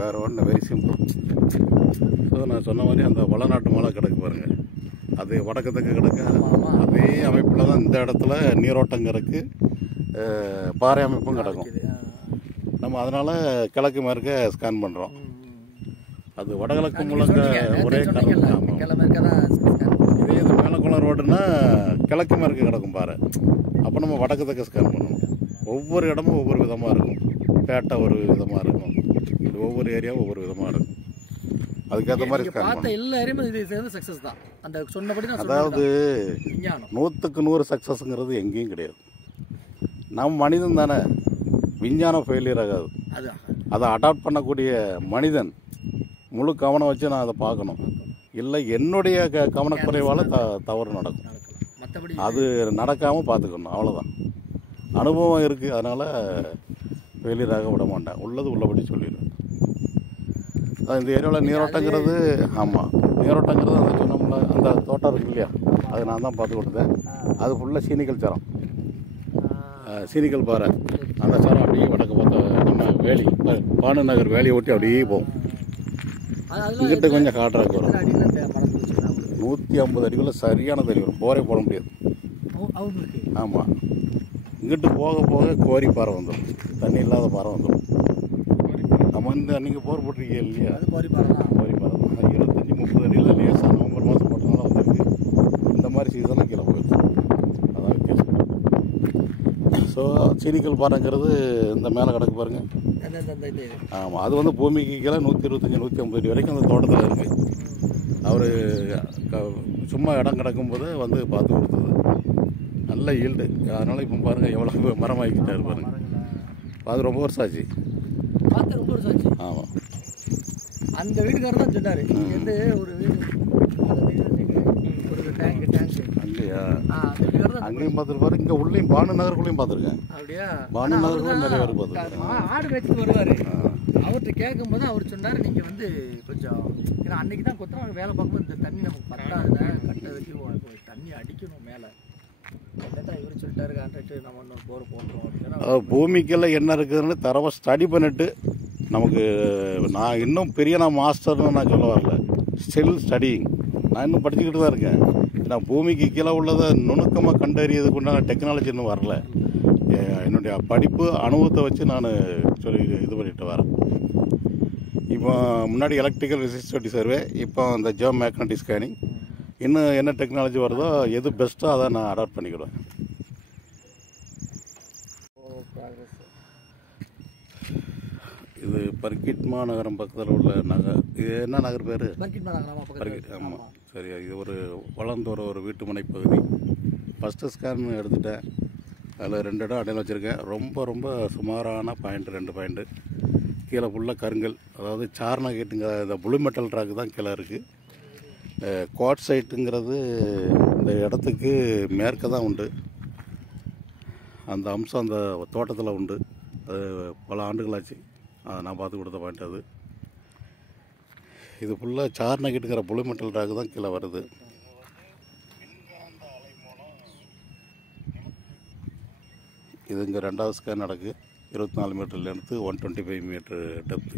வேறு ஒன்று very simple. So நான் சொன்ன மாதிரி அந்த வளநாட்டு மலை கிடக்கு பாருங்கள், அது வடக்கத்துக்கு கிடக்கு. அதே அமைப்பில் தான் இந்த இடத்துல நீரோட்டங்கிறதுக்கு பாறை அமைப்பும் கிடக்கும். நம்ம அதனால் கிழக்கு மேற்க ஸ்கேன் பண்ணுறோம். அது வடகிழக்கு முழக்க ஒரே காரணம். இதே இது மேலக்குளம் ரோடுன்னா கிழக்கு மேற்கு கிடக்கும் பாறை. அப்போ நம்ம வடக்கத்துக்கு ஸ்கேன் பண்ணணும். ஒவ்வொரு இடமும் ஒவ்வொரு விதமாக இருக்கும். பேட்டை ஒரு விதமாக இருக்கும், இது ஒவ்வொரு ஏரியாவும் ஒவ்வொரு விதமாக இருக்கும். அதுக்கேற்ற மாதிரி ஸ்கேன் பண்ணணும். எல்லாருமே இது சேர்ந்து சக்ஸஸ் தான். அந்த சொன்னபடி தான். அதாவது 100க்கு 100 சக்ஸஸ்ங்கிறது எங்கேயும் கிடையாது. நம்ம மனிதன் தானே, விஞ்ஞானம் ஃபெயிலியர் ஆகாது. அதை அடாப்ட் பண்ணக்கூடிய மனிதன் முழு கவனம் வச்சு நான் அதை பார்க்கணும். இல்லை என்னுடைய கவனக்குறைவால் தவறு நடக்கும். அது நடக்காமல் பார்த்துக்கணும், அவ்வளோதான். அனுபவம் இருக்குது, அதனால் ஃபெயிலியராக விட மாட்டேன். உள்ளது உள்ளபடி சொல்லிடுவேன். இந்த ஏரியாவில் நீரோட்டங்கிறது, ஆமாம் நீரோட்டங்கிறது அந்த சொன்னோம்ல, அந்த தோட்டம் இருக்கு இல்லையா, அது நான் தான் பார்த்து கொடுத்தேன். அது ஃபுல்லாக சீனிக்கல் சரம், சீனிக்கல் பாறை. அந்த சரம் அப்படியே வடக்கு பார்த்த நம்ம வேலி, பானு நகர் வேலியை ஒட்டி அப்படியே போகும். இங்கிட்ட கொஞ்சம் காட்டுறதுக்கு வரும். 150 அடிக்குள்ள சரியான தண்ணி வரும், போரே போட முடியாது. ஆமாம், இங்கிட்டு போக போக கோரி பாறை வந்துடும், தண்ணி இல்லாத பாறை வந்துடும். நம்ம இந்த நீங்கள் போர் போட்டிருக்கீங்க இல்லையா, அது கோரி பாறை தான். 25-30 அடியில் லேசாக நவம்பர் மாதம் போட்டனால வந்துருக்கு. இந்த மாதிரி சீசனாக கீழே போயிடுச்சு, அதான் வித்தியாசம். ஸோ சீனிக்கல் பாறைங்கிறது இந்த மேலே கிடக்கு பாருங்கள். ஆமாம், அது வந்து பூமிக்கு கீழே 125-150 அடி வரைக்கும் அந்த தோட்டத்தில் இருக்குது. அவர் சும்மா இடம் கிடக்கும்போது வந்து பார்த்து கொடுத்தது, நல்ல ஈல்டு. அதனால் இப்போ பாருங்கள் எவ்வளோ மரமாக்கிட்டாரு பாருங்கள். அது ரொம்ப வருஷம் ஆச்சு. ஆமாம், அந்த வீட்டுக்காரர் தான் சொன்னார், வந்து ஒரு இல்லையா, அங்கேயும் பார்த்துருப்பாரு, இங்கே உள்ளேயும் பானு நகருக்குள்ளேயும் பார்த்துருக்கேன். அப்படியா, பானு நகருக்குள்ளேயும் நிறைய பேர் பார்த்துருக்கேன். ஆடு வச்சுட்டு வருவார். அவர்கிட்ட கேட்கும்போது அவர் சொன்னார், நீங்கள் வந்து கொஞ்சம், ஏன்னா அன்றைக்கி தான் கொத்தனார் வேலை பார்க்கும்போது இந்த தண்ணி நமக்கு பத்தாதுல கட்டதுக்கு தண்ணி அடிக்கணும் மேலே. இவர் சொல்லிட்டாரு, கான்ட்ராக்டர் நம்ம இன்னொரு போர் போடுறோம் அப்படின்னா. பூமிக்கெல்லாம் என்ன இருக்குதுன்னு தரவை ஸ்டடி பண்ணிட்டு நமக்கு, நான் இன்னும் பெரிய மாஸ்டர்னு நான் சொல்ல வரல, ஸ்டில் ஸ்டடிங். நான் இன்னும் படிச்சுக்கிட்டு தான் இருக்கேன். நான் பூமிக்கு கீழே உள்ளதை நுணுக்கமாக கண்டறியதுக்கு உண்டான டெக்னாலஜி இன்னும் வரல. என்னுடைய படிப்பு அனுபவத்தை வச்சு நான் சொல்லி இது பண்ணிட்டு வரேன். இப்போ முன்னாடி எலக்ட்ரிக்கல் ரெசிஸ்டிவிட்டி சர்வே, இப்போ இந்த ஜியோ மேக்னட்டிக் ஸ்கேனிங். இன்னும் என்ன டெக்னாலஜி வருதோ, எது பெஸ்ட்டோ அதை நான் அடாப்ட் பண்ணிக்கிடுவேன். இது பர்கிட் மாநகரம் பக்கத்தில் உள்ள நகர். இது என்ன நகர் பேர்? பர்கிட். ஆமாம், சரியா. இது ஒரு வளர்ந்து ஒரு வீட்டு மனை பகுதி. ஃபஸ்ட்டு ஸ்கேன் எடுத்துட்டேன். அதில் 2 இடம் அடையாளம் வச்சுருக்கேன். ரொம்ப ரொம்ப சுமாரான பாயிண்ட், 2 பாயிண்ட்டு. கீழே ஃபுல்லாக கருங்கல், அதாவது சார்னகேட்டுங்கிற இந்த புளு மெட்டல் ட்ராக்கு தான் கீழே இருக்குது. குவாட் சைட்டுங்கிறது இந்த இடத்துக்கு மேற்க தான் உண்டு. அந்த அம்சம் அந்த தோட்டத்தில் உண்டு. அது பல ஆண்டுகளாச்சு நான் பார்த்து கொடுத்த பாயிண்ட் அது. இது ஃபுல்லாக சார்னகேட்டுங்கிற புளு மெட்டல் ட்ராக்கு தான் கீழே வருது. இது இங்கே 2வது ஸ்கேன் நடக்கு. 24 மீட்டர் லென்த்து, 125 மீட்டர் டெப்த்து.